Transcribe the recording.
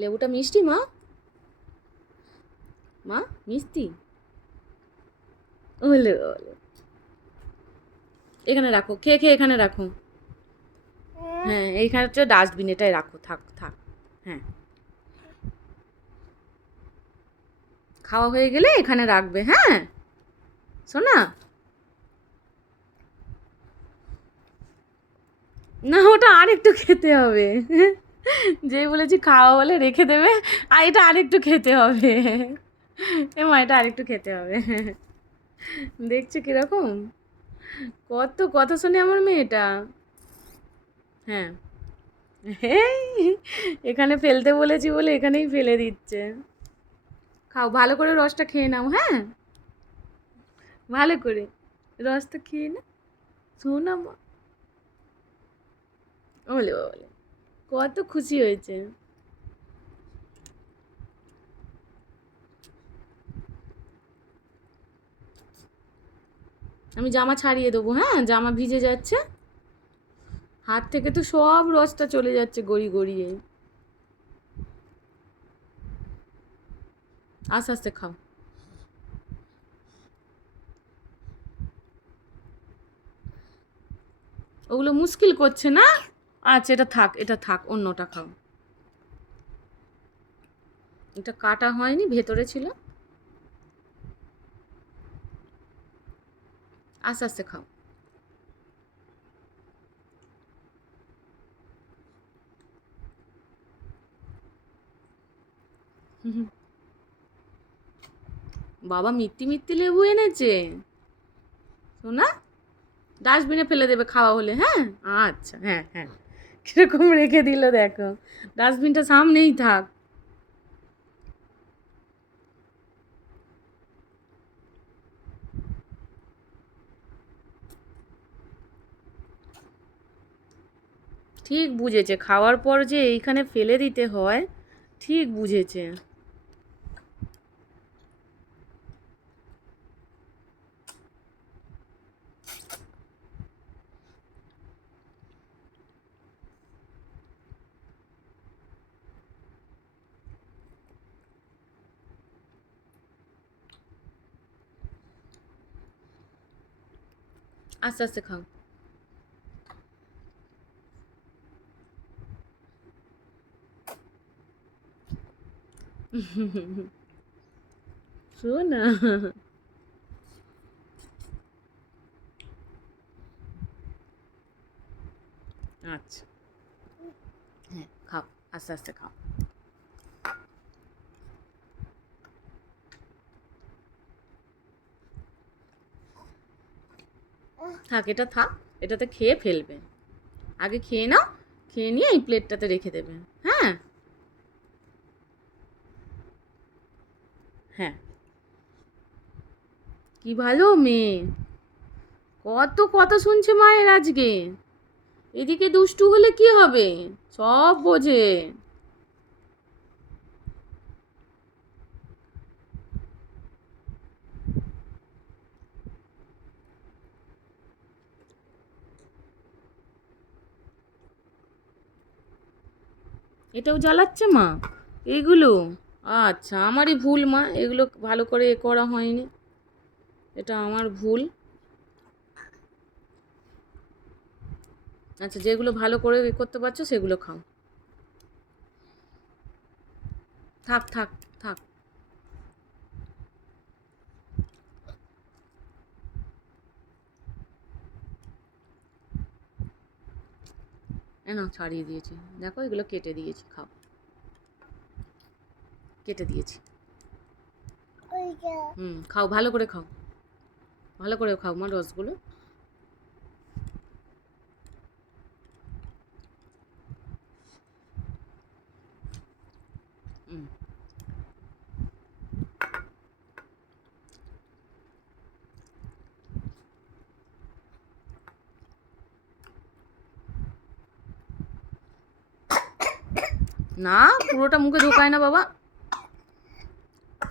লেবুটা মিষ্টি মা? মা মিষ্টি? ওলে ওলে, এখানে রাখো, খেয়ে খেয়ে এখানে রাখো। হ্যাঁ এইখানে হচ্ছে ডাস্টবিন, এটাই রাখো, থাক থাক। হ্যাঁ, খাওয়া হয়ে গেলে এখানে রাখবে। হ্যাঁ শোনা, না ওটা আরেকটু খেতে হবে। যেই বলেছি খাওয়া বলে রেখে দেবে, আর এটা আরেকটু খেতে হবে। মা এটা আরেকটু খেতে হবে। দেখছো কিরকম, কত কথা শোনে আমার মেয়েটা। হ্যাঁ, এখানে ফেলতে বলেছি বলে এখানেই ফেলে দিচ্ছে। খাও, ভালো করে রসটা খেয়ে নাও। হ্যাঁ, ভালো করে রসটা খেয়ে না, শোনা মা। বলে বলে, কত খুশি হয়েছে। আমি জামা ছাড়িয়ে দেবো। হ্যাঁ, জামা ভিজে যাচ্ছে, হাত থেকে তো সব রসটা চলে যাচ্ছে গড়ি গড়িয়ে। আস্তে আস্তে খাও। ওগুলো মুশকিল করছে না? আচ্ছা এটা থাক, এটা থাক, অন্যটা খাও। এটা কাটা হয়নি, ভেতরে ছিল। আস্তে আস্তে খাও। বাবা মিত্তি মিত্তি লেবু এনেছে শোনা, ডাস্টবিনে ফেলে দেবে খাওয়া হলে। হ্যাঁ আচ্ছা, হ্যাঁ হ্যাঁ, কিরকম রেখে দিল দেখো, ডাস্টবিনটা সামনেই থাক। ঠিক বুঝেছে, খাওয়ার পর যে এইখানে ফেলে দিতে হয়, ঠিক বুঝেছে। আস্তে আস্তে খাও। শোনা, আচ্ছা, হ্যাঁ খাও, আস্তে আস্তে খাও। থাক, এটা থাক, এটাতে খেয়ে ফেলবে। আগে খেয়ে নাও, খেয়ে নিয়ে এই প্লেটটাতে রেখে দেবে। হ্যাঁ হ্যাঁ, কি ভালো মেয়ে, কত কথা শুনছে মায়ের আজকে। এদিকে দুষ্টু হলে কি হবে, সব বোঝে। এটাও জ্বালাচ্ছে মা এইগুলো? আচ্ছা, আমারই ভুল মা, এগুলো ভালো করে করা হয়নি, এটা আমার ভুল। আচ্ছা, যেগুলো ভালো করে করতে পারছো সেগুলো খাও। থাক থাক থাক, না ছাড়িয়ে দিয়েছি, দেখো এগুলো কেটে দিয়েছি, খাও, কেটে দিয়েছি। খাও, ভালো করে খাও, ভালো করে খাও মা রসগুলো। হুম, না পুরোটা মুখে ঢোকায় না বাবা।